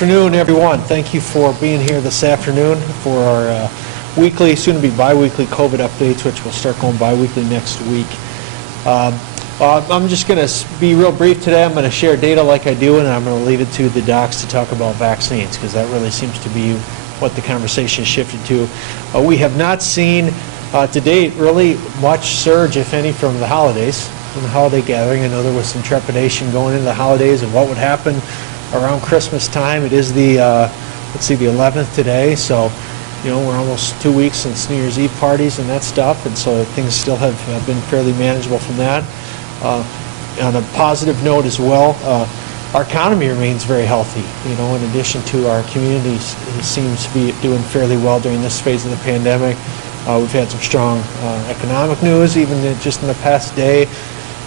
afternoon, everyone. Thank you for being here this afternoon for our weekly, soon-to-be bi-weekly COVID updates, which will start going bi-weekly next week. I'm just going to be real brief today. I'm going to share data like I do, and I'm going to leave it to the docs to talk about vaccines, because that really seems to be what the conversation shifted to. We have not seen to date really much surge, if any, from the holidays, from the holiday gathering. I know there was some trepidation going into the holidays and what would happen around Christmas time. It is the, let's see, the 11th today, so you know, we're almost 2 weeks since New Year's Eve parties and that stuff, and so things still have been fairly manageable from that. On a positive note as well, our economy remains very healthy. You know, in addition to our community seems to be doing fairly well during this phase of the pandemic. We've had some strong economic news even just in the past day,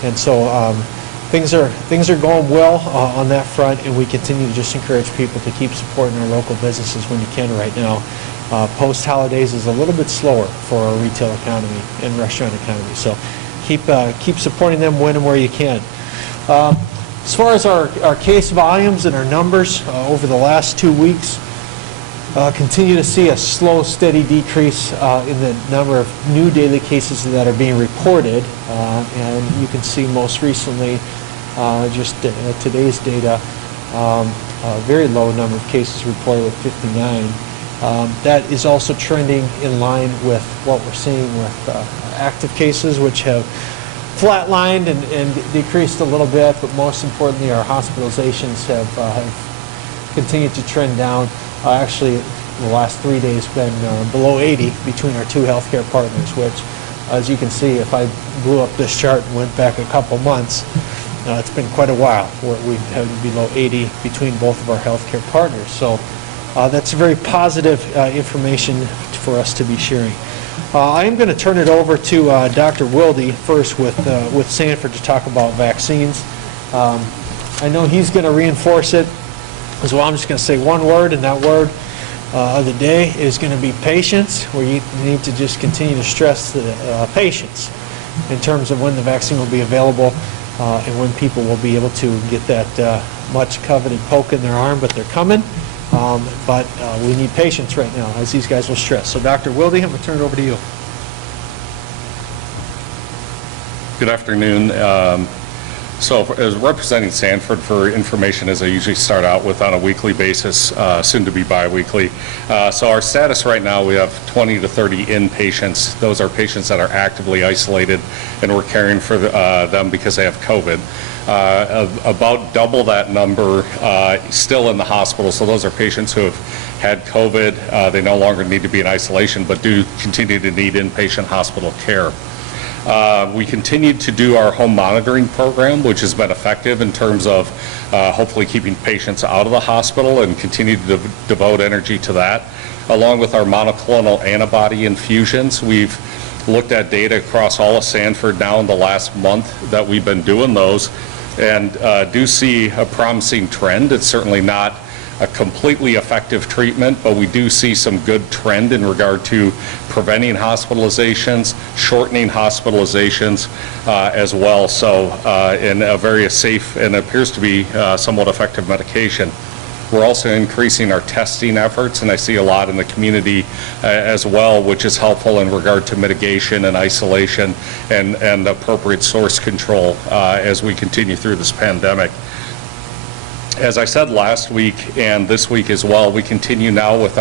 and so things are going well on that front, and we continue to just encourage people to keep supporting our local businesses when you can right now. Post-holidays is a little bit slower for our retail economy and restaurant economy, so keep supporting them when and where you can. As far as our case volumes and our numbers over the last 2 weeks, continue to see a slow, steady decrease in the number of new daily cases that are being reported, and you can see most recently just today's data, a very low number of cases reported with 59. That is also trending in line with what we're seeing with active cases, which have flatlined and decreased a little bit, but most importantly, our hospitalizations have continued to trend down. Actually, the last 3 days been below 80 between our two healthcare partners, which, as you can see, if I blew up this chart and went back a couple months, it's been quite a while where we've had below 80 between both of our healthcare partners. So that's very positive information for us to be sharing. I am going to turn it over to Dr. Wilde first with Sanford to talk about vaccines. I know he's going to reinforce it as well. I'm just going to say one word, and that word of the day is going to be patience, where you need to just continue to stress the patience in terms of when the vaccine will be available and when people will be able to get that much coveted poke in their arm, but they're coming. But we need patience right now, as these guys will stress. So Dr. Wilde, I'm going to turn it over to you. Good afternoon. So as representing Sanford for information, as I usually start out with on a weekly basis, soon to be bi-weekly. So our status right now, we have 20 to 30 inpatients. Those are patients that are actively isolated, and we're caring for them because they have COVID. About double that number still in the hospital, so those are patients who have had COVID. They no longer need to be in isolation, but do continue to need inpatient hospital care. We continued to do our home monitoring program, which has been effective in terms of hopefully keeping patients out of the hospital, and continue to devote energy to that. Along with our monoclonal antibody infusions, we've looked at data across all of Sanford now in the last month that we've been doing those, and do see a promising trend. It's certainly not a completely effective treatment, but we do see some good trend in regard to preventing hospitalizations, shortening hospitalizations as well. So in a very safe and appears to be somewhat effective medication. We're also increasing our testing efforts, and I see a lot in the community as well, which is helpful in regard to mitigation and isolation and appropriate source control as we continue through this pandemic. As I said last week and this week as well, we continue now with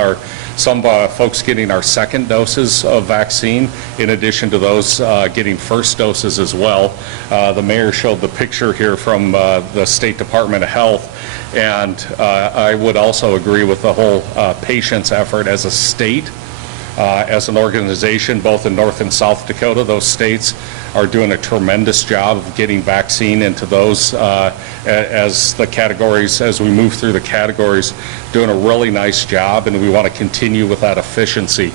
some folks getting our second doses of vaccine, in addition to those getting first doses as well. The mayor showed the picture here from the State Department of Health, and I would also agree with the whole patience effort as a state. As an organization, both in North and South Dakota, those states are doing a tremendous job of getting vaccine into those as the categories, as we move through the categories, doing a really nice job, and we want to continue with that efficiency.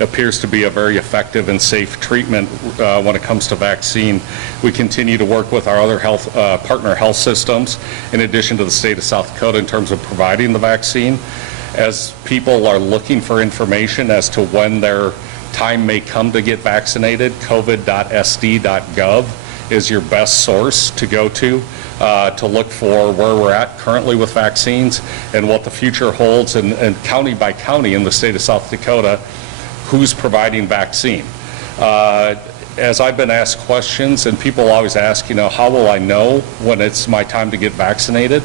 Appears to be a very effective and safe treatment when it comes to vaccine. We continue to work with our other health partner health systems, in addition to the state of South Dakota, in terms of providing the vaccine. As people are looking for information as to when their time may come to get vaccinated, covid.sd.gov is your best source to go to look for where we're at currently with vaccines and what the future holds, and county by county in the state of South Dakota, who's providing vaccine. As I've been asked questions, and people always ask, how will I know when it's my time to get vaccinated?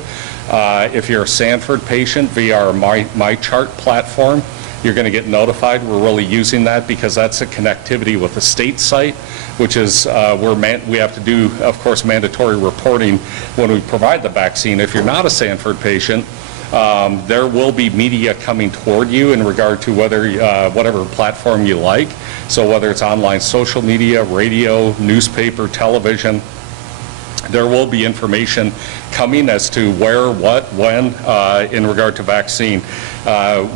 If you're a Sanford patient via our MyChart platform, you're going to get notified. We're really using that because that's a connectivity with the state site, which is where we have to do, of course, mandatory reporting when we provide the vaccine. If you're not a Sanford patient, there will be media coming toward you in regard to whatever platform you like. So whether it's online social media, radio, newspaper, television, there will be information coming as to where, what, when in regard to vaccine.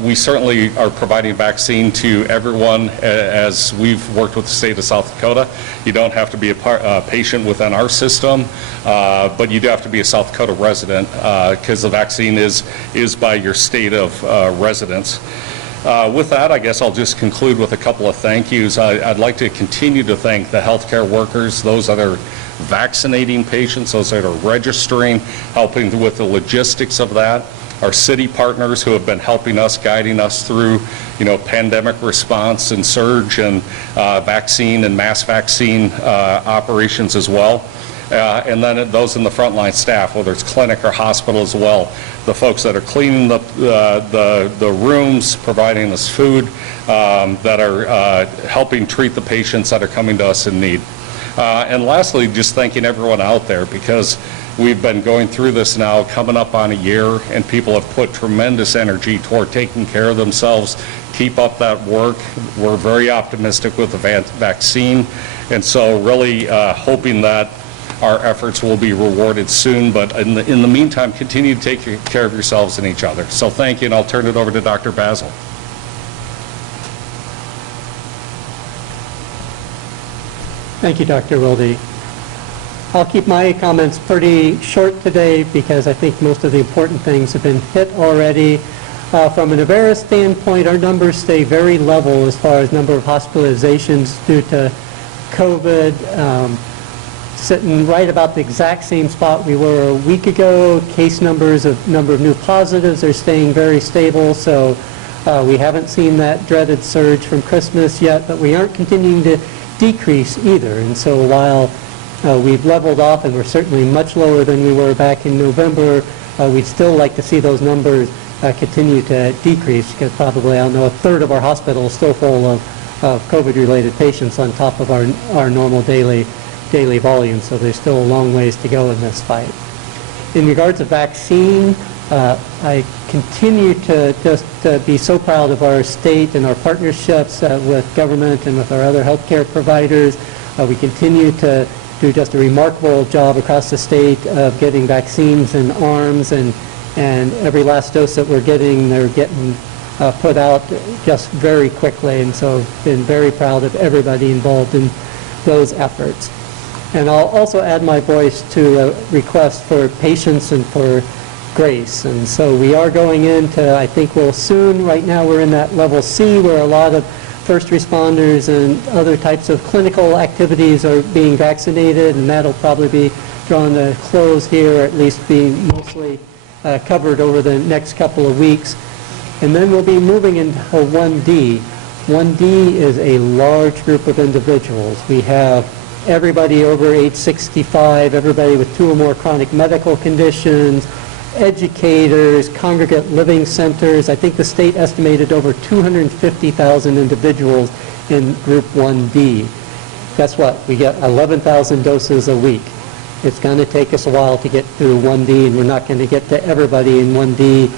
We certainly are providing vaccine to everyone as we've worked with the state of South Dakota. You don't have to be a patient within our system, but you do have to be a South Dakota resident because the vaccine is by your state of residence. With that, I guess I'll just conclude with a couple of thank yous. I'd like to continue to thank the healthcare workers, those that are vaccinating patients, those that are registering, helping with the logistics of that, our city partners who have been helping us, guiding us through, pandemic response and surge and vaccine and mass vaccine operations as well. And then those in the frontline staff, whether it's clinic or hospital as well, the folks that are cleaning the rooms, providing us food, that are helping treat the patients that are coming to us in need. And lastly, just thanking everyone out there, because we've been going through this now coming up on a year, and people have put tremendous energy toward taking care of themselves. Keep up that work. We're very optimistic with the vaccine, and so really hoping that our efforts will be rewarded soon, but in the meantime, continue to take care of yourselves and each other. So thank you, and I'll turn it over to Dr. Basil. Thank you, Dr. Wilde. I'll keep my comments pretty short today because I think most of the important things have been hit already. From an Avera standpoint, our numbers stay very level as far as number of hospitalizations due to COVID. Sitting right about the exact same spot we were a week ago. Case numbers of number of new positives are staying very stable, so we haven't seen that dreaded surge from Christmas yet, but we aren't continuing to decrease either. And so while we've leveled off and we're certainly much lower than we were back in November, we'd still like to see those numbers continue to decrease, because probably, I don't know, a third of our hospital is still full of COVID-related patients on top of our normal daily volume, so there's still a long ways to go in this fight. In regards to vaccine, I continue to just be so proud of our state and our partnerships with government and with our other healthcare providers. We continue to do just a remarkable job across the state of getting vaccines in arms, and every last dose that we're getting, they're getting put out just very quickly, and so been very proud of everybody involved in those efforts. And I'll also add my voice to a request for patience and for grace. And so we are going into, I think we'll soon, right now we're in that level C where a lot of first responders and other types of clinical activities are being vaccinated, and that'll probably be drawn to a close here, or at least being mostly covered over the next couple of weeks. And then we'll be moving into 1D. 1D is a large group of individuals. We have everybody over age 65, everybody with 2 or more chronic medical conditions, educators, congregate living centers. I think the state estimated over 250,000 individuals in Group 1D. Guess what? We get 11,000 doses a week. It's going to take us a while to get through 1D, and we're not going to get to everybody in 1D,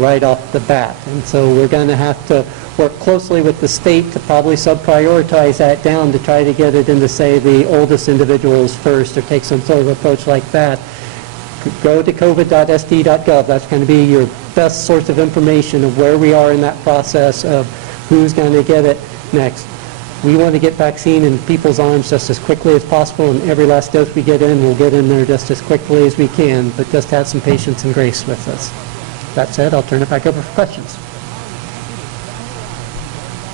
right off the bat. And so we're going to have to work closely with the state to probably sub-prioritize that down to try to get it into, say, the oldest individuals first, or take some sort of approach like that. Go to covid.sd.gov. That's going to be your best source of information of where we are in that process of who's going to get it next. We want to get vaccine in people's arms just as quickly as possible, and every last dose we get in, we'll get in there just as quickly as we can, but just have some patience and grace with us. That said, I'll turn it back over for questions.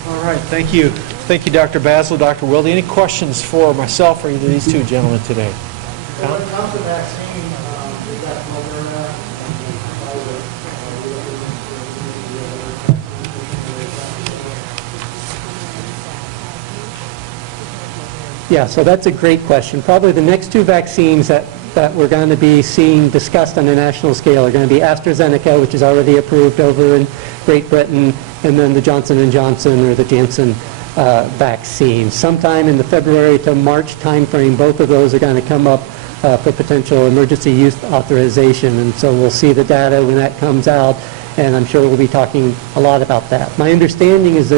All right, thank you, Thank you, Dr. Basil, Dr. Wilde. Any questions for myself or either of these two gentlemen today? When it comes to vaccine, we've got Moderna, Yeah, so that's a great question. Probably the next two vaccines that we're going to be seeing discussed on a national scale are going to be AstraZeneca, which is already approved over in Great Britain, and then the Johnson & Johnson or the Janssen vaccine. Sometime in the February to March timeframe, both of those are going to come up for potential emergency use authorization, and so we'll see the data when that comes out, and I'm sure we'll be talking a lot about that. My understanding is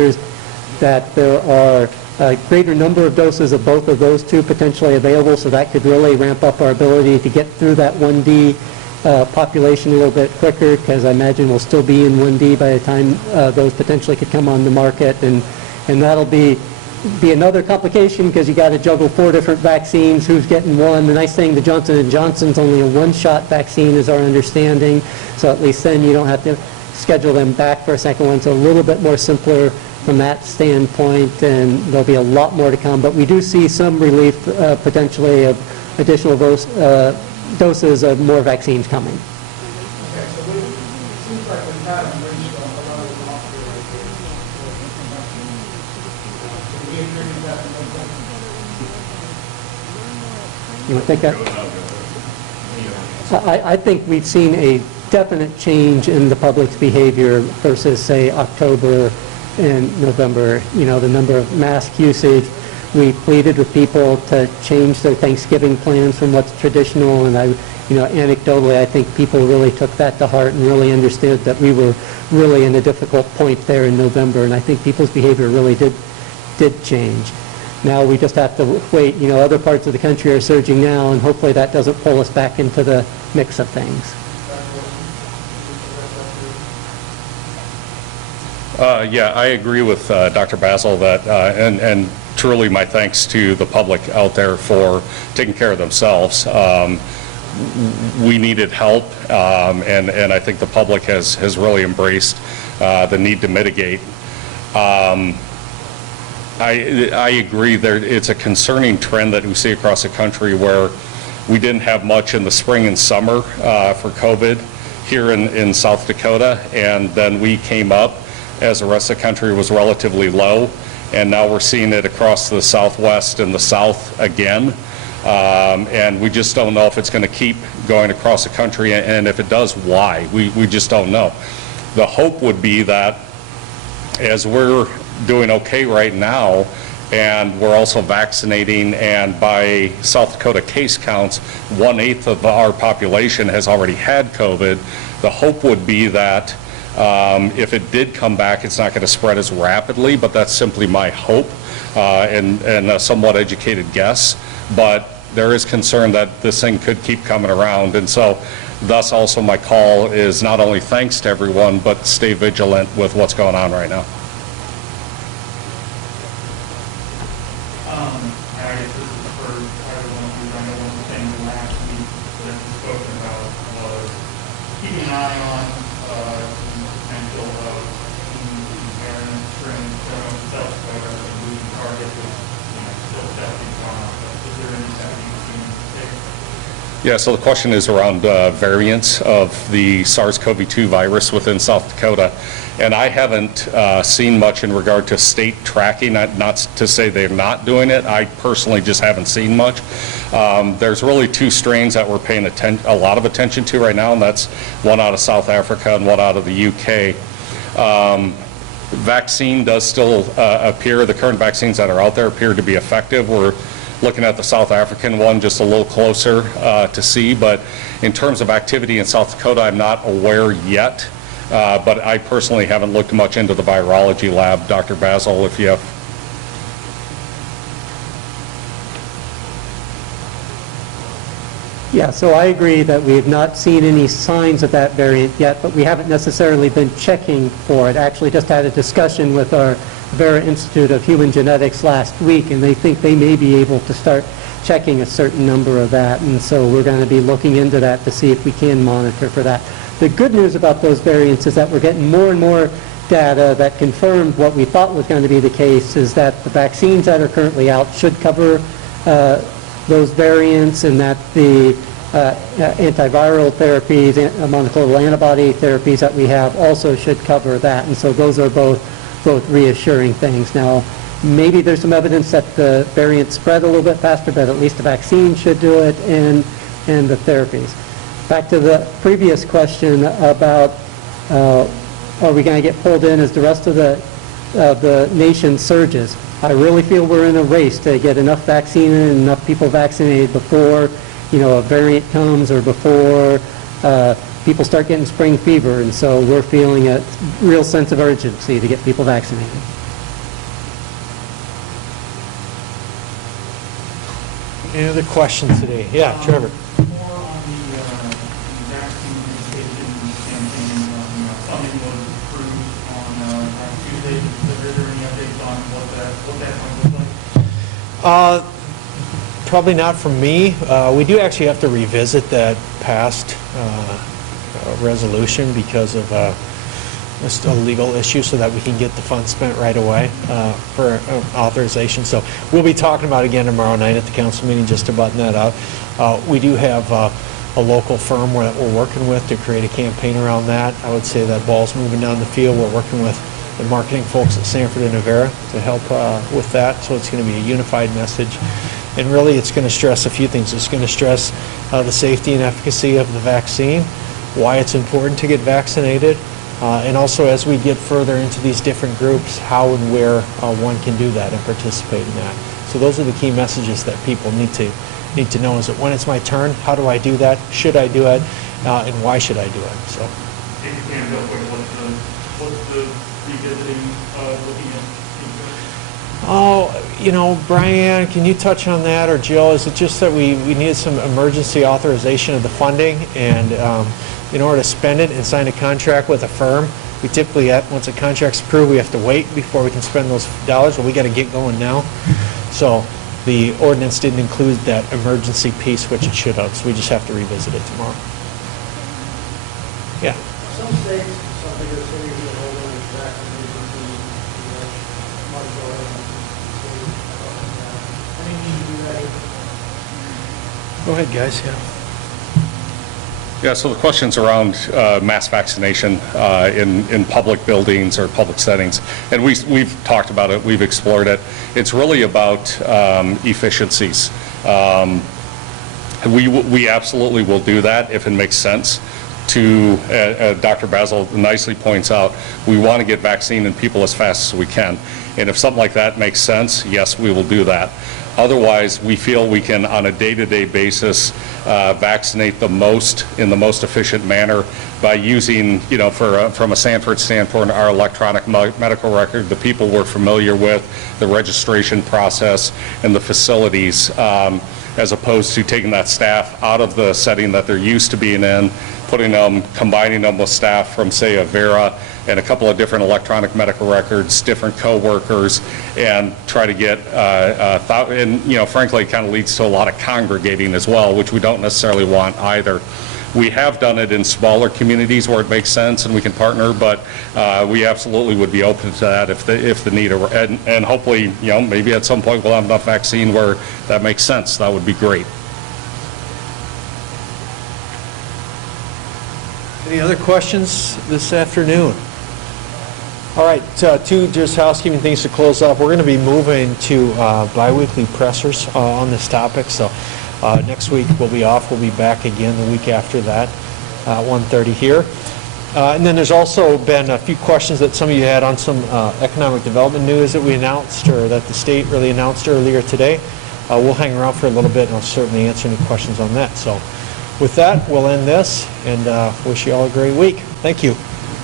that there are a greater number of doses of both of those two potentially available, so that could really ramp up our ability to get through that 1D population a little bit quicker, because I imagine we'll still be in 1D by the time those potentially could come on the market, and that'll be another complication because you got to juggle 4 different vaccines, who's getting one. The nice thing, the Johnson & Johnson's only a one-shot vaccine is our understanding, so at least then you don't have to schedule them back for a second one, so a little bit more simpler from that standpoint, and there'll be a lot more to come. But we do see some relief potentially of additional doses of more vaccines coming. okay, so it seems like we've kind of reached a lot of the off-period. Do we agree with that? You want to take that? I think we've seen a definite change in the public's behavior versus, say, October and November. You know, the number of mask usage. We pleaded with people to change their Thanksgiving plans from what's traditional, and anecdotally, I think people really took that to heart and really understood that we were really in a difficult point there in November, and I think people's behavior really did change. Now we just have to wait. You know, other parts of the country are surging now, and hopefully that doesn't pull us back into the mix of things. Yeah, I agree with Dr. Basil that, and truly my thanks to the public out there for taking care of themselves. We needed help, and I think the public has really embraced the need to mitigate. I agree it's a concerning trend that we see across the country where we didn't have much in the spring and summer for COVID here in South Dakota, and then we came up as the rest of the country was relatively low, and now we're seeing it across the Southwest and the South again, and we just don't know if it's going to keep going across the country, and if it does, why. We just don't know. The hope would be that as we're doing okay right now, and we're also vaccinating, and by South Dakota case counts, 1/8 of our population has already had COVID. The hope would be that if it did come back, it's not going to spread as rapidly, but that's simply my hope and a somewhat educated guess. But there is concern that this thing could keep coming around, and so thus also my call is not only thanks to everyone, but stay vigilant with what's going on right now. I guess this is for everyone who, I know one of the things last week that we spoke about was keeping an eye on potential of variant strains going to South Dakota and moving target with still testing on. Is there any testing being taken? Yeah, so the question is around variants of the SARS-CoV-2 virus within South Dakota. And I haven't seen much in regard to state tracking, not to say they're not doing it. I personally just haven't seen much. There's really 2 strains that we're paying a lot of attention to right now, and that's one out of South Africa and one out of the UK. Vaccine does still appear, the current vaccines that are out there appear to be effective. We're looking at the South African one just a little closer to see, but in terms of activity in South Dakota, I'm not aware yet. But I personally haven't looked much into the virology lab. Dr. Basil, if you have. Yeah, so I agree that we have not seen any signs of that variant yet, but we haven't necessarily been checking for it. Actually, just had a discussion with our Vera Institute of Human Genetics last week, and they think they may be able to start checking a certain number of that, and so we're going to be looking into that to see if we can monitor for that. The good news about those variants is that we're getting more and more data that confirmed what we thought was going to be the case, is that the vaccines that are currently out should cover those variants, and that the antiviral therapies, monoclonal antibody therapies that we have also should cover that. And so those are both reassuring things. Now, maybe there's some evidence that the variants spread a little bit faster, but at least the vaccine should do it, and the therapies. Back to the previous question about are we going to get pulled in as the rest of the nation surges? I really feel we're in a race to get enough vaccine and enough people vaccinated before, a variant comes, or before people start getting spring fever. And so we're feeling a real sense of urgency to get people vaccinated. Any other questions today? Yeah, Trevor. More on the vaccine and funding was approved on Tuesday. Is there any updates on what that might look like? Probably not from me. We do actually have to revisit that past resolution because of just a legal issue, so that we can get the funds spent right away for authorization. So we'll be talking about it again tomorrow night at the council meeting, just to button that up. We do have a local firm that we're working with to create a campaign around that. I would say that ball's moving down the field. We're working with the marketing folks at Sanford and Rivera to help with that. So it's going to be a unified message. And really, it's going to stress a few things. It's going to stress the safety and efficacy of the vaccine, why it's important to get vaccinated, and also, as we get further into these different groups, how and where one can do that and participate in that. So those are the key messages that people need to know. Is that when it's my turn, how do I do that? Should I do it? And why should I do it? So. If you can, real quick, what's the revisiting looking at? Oh, Brian, can you touch on that, or Jill? Is it just that we needed some emergency authorization of the funding, and in order to spend it and sign a contract with a firm, we typically, once a contract's approved, we have to wait before we can spend those dollars. Well, we got to get going now. So the ordinance didn't include that emergency piece, which it should have. So we just have to revisit it tomorrow. Yeah. Some states, some bigger cities are holding exactly much lower than anything to do that. Go ahead, guys. Yeah. Yeah, so the question's around mass vaccination in public buildings or public settings. And we've talked about it, we've explored it. It's really about efficiencies. We absolutely will do that if it makes sense. Dr. Basil nicely points out, we want to get vaccine in people as fast as we can. And if something like that makes sense, yes, we will do that. Otherwise, we feel we can, on a day-to-day basis, vaccinate the most in the most efficient manner by using, from a Sanford standpoint, our electronic medical record, the people we're familiar with, the registration process, and the facilities, as opposed to taking that staff out of the setting that they're used to being in, combining them with staff from, say, a Vera and a couple of different electronic medical records, different co-workers, and try to get, frankly, it kind of leads to a lot of congregating as well, which we don't necessarily want either. We have done it in smaller communities where it makes sense and we can partner, but we absolutely would be open to that if the need, and hopefully, maybe at some point we'll have enough vaccine where that makes sense. That would be great. Any other questions this afternoon? All right, two just housekeeping things to close up. We're going to be moving to bi-weekly pressers on this topic. So next week we'll be off. We'll be back again the week after that, 1:30 here. And then there's also been a few questions that some of you had on some economic development news that we announced, or that the state really announced earlier today. We'll hang around for a little bit, and I'll certainly answer any questions on that. So with that, we'll end this, and wish you all a great week. Thank you.